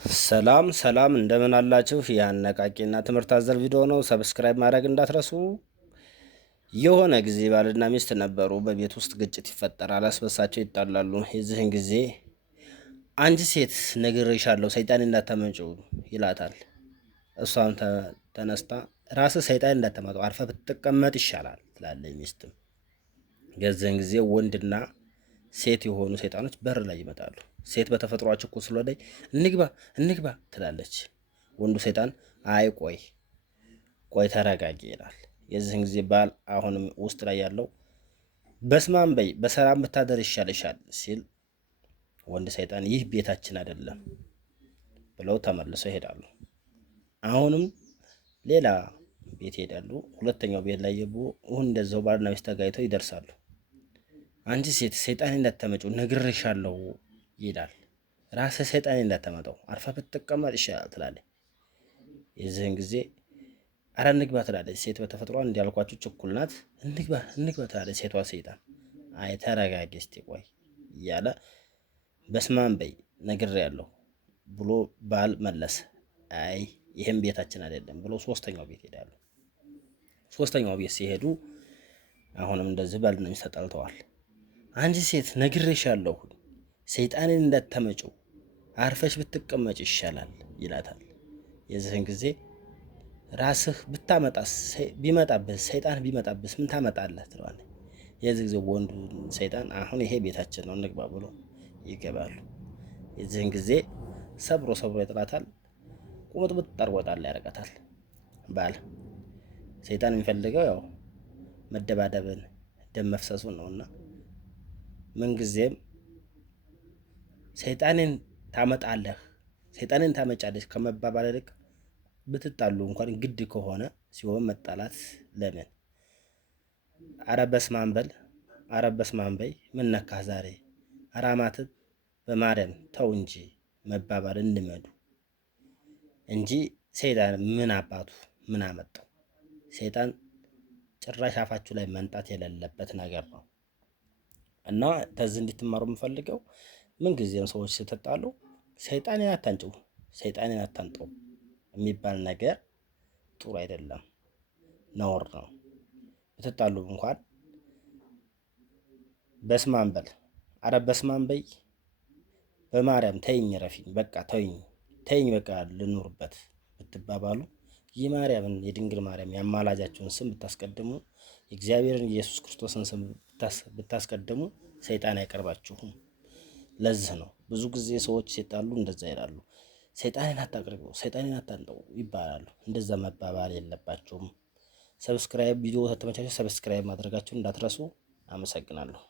ሰላም ሰላም እንደምን አላችሁ? የአነቃቂና ትምህርት አዘል ቪዲዮ ነው። ሰብስክራይብ ማድረግ እንዳትረሱ። የሆነ ጊዜ ባልና ሚስት ነበሩ። በቤት ውስጥ ግጭት ይፈጠራል፣ አስበሳቸው ይጣላሉ። የዚህን ጊዜ አንቺ ሴት ነግሬሻለሁ ሰይጣን እንዳታመጪው ይላታል። እሷም ተነስታ ራስህ ሰይጣን እንዳታመጣው አርፈ ብትቀመጥ ይሻላል ትላለች ሚስትም። የዚህን ጊዜ ወንድና ሴት የሆኑ ሰይጣኖች በር ላይ ይመጣሉ። ሴት በተፈጥሯቸው እኮ ስለሆነች እንግባ እንግባ ትላለች። ወንዱ ሰይጣን አይ ቆይ ቆይ ተረጋጊ ይላል። የዚህን ጊዜ ባል አሁንም ውስጥ ላይ ያለው በስማም በይ በሰላም ብታደር ይሻልሻል ሲል ወንድ ሰይጣን ይህ ቤታችን አይደለም ብለው ተመልሰው ይሄዳሉ። አሁንም ሌላ ቤት ይሄዳሉ። ሁለተኛው ቤት ላይ የቡ እንደዛው ባልና ሚስት ተጋይተው ይደርሳሉ። አንቺ ሴት ሰይጣን እንዳታመጪው ነግሬሻለሁ ይላል። ራስህ ሰይጣን እንዳታመጣው አርፋ ብትቀመጥ ይሻላል ትላለች። የዚህን ጊዜ አረ እንግባ ትላለች። ሴት በተፈጥሯ እንዲያልኳችሁ ችኩል ናት። እንግባ ትላለች ሴቷ ሰይጣን። አይ ተረጋጊ እስቲ ቆይ እያለ በስማም በይ ነግሬያለሁ ብሎ ባል መለሰ። አይ ይህም ቤታችን አይደለም ብሎ ሶስተኛው ቤት ሄዳሉ። ሶስተኛው ቤት ሲሄዱ አሁንም እንደዚህ ባልና ሚስት ተጣልተዋል። አንቺ ሴት ነግሬሻለሁ ሰይጣንን እንዳታመጪው አርፈሽ ብትቀመጭ ይሻላል ይላታል። የዚህን ጊዜ ራስህ ብታመጣስ ቢመጣብህ ሰይጣን ቢመጣብስ ምን ታመጣለህ ትለዋለህ። የዚህ ጊዜ ወንዱ ሰይጣን አሁን ይሄ ቤታችን ነው እንግባ ብሎ ይገባሉ። የዚህን ጊዜ ሰብሮ ይጥላታል። ቁምጥምጥ ጠርጎ ጣል ያረጋታል። ባል ሰይጣን የሚፈልገው ያው መደባደብን ደም መፍሰሱን ነውና ምንጊዜም ሰይጣንን ታመጣለህ ሰይጣንን ታመጫለች ከመባባል ይልቅ ብትጣሉ እንኳን ግድ ከሆነ ሲሆን መጣላት ለምን አረ በስመ አብ በይ ምን ነካህ ዛሬ አራማት በማርያም ተው እንጂ መባባል እንመዱ እንጂ ሰይጣን ምን አባቱ ምን አመጣው? ሰይጣን ጭራሽ አፋችሁ ላይ መንጣት የሌለበት ነገር ነው። እና ተዚህ እንድትማሩ የምፈልገው ምንጊዜም ሰዎች ስትጣሉ ሰይጣንን አታንጭው ሰይጣንን አታንጠው የሚባል ነገር ጥሩ አይደለም፣ ነውር ነው። ብትጣሉ እንኳን በስማም በል አረ በስማም በይ በማርያም ተይኝ ረፊኝ በቃ ተይኝ በቃ ልኑርበት ብትባባሉ የማርያምን የድንግል ማርያም የአማላጃቸውን ስም ብታስቀድሙ የእግዚአብሔርን ኢየሱስ ክርስቶስን ስም ብታስቀድሙ ሰይጣን አይቀርባችሁም። ለዚህ ነው ብዙ ጊዜ ሰዎች ሲጣሉ እንደዛ ይላሉ። ሰይጣንን አታቅርቡ ሰይጣንን አታንጠው ይባላሉ። እንደዛ መባባል የለባቸውም። ሰብስክራይብ ቪዲዮ ተመቻቸ ሰብስክራይብ ማድረጋችሁን እንዳትረሱ። አመሰግናለሁ።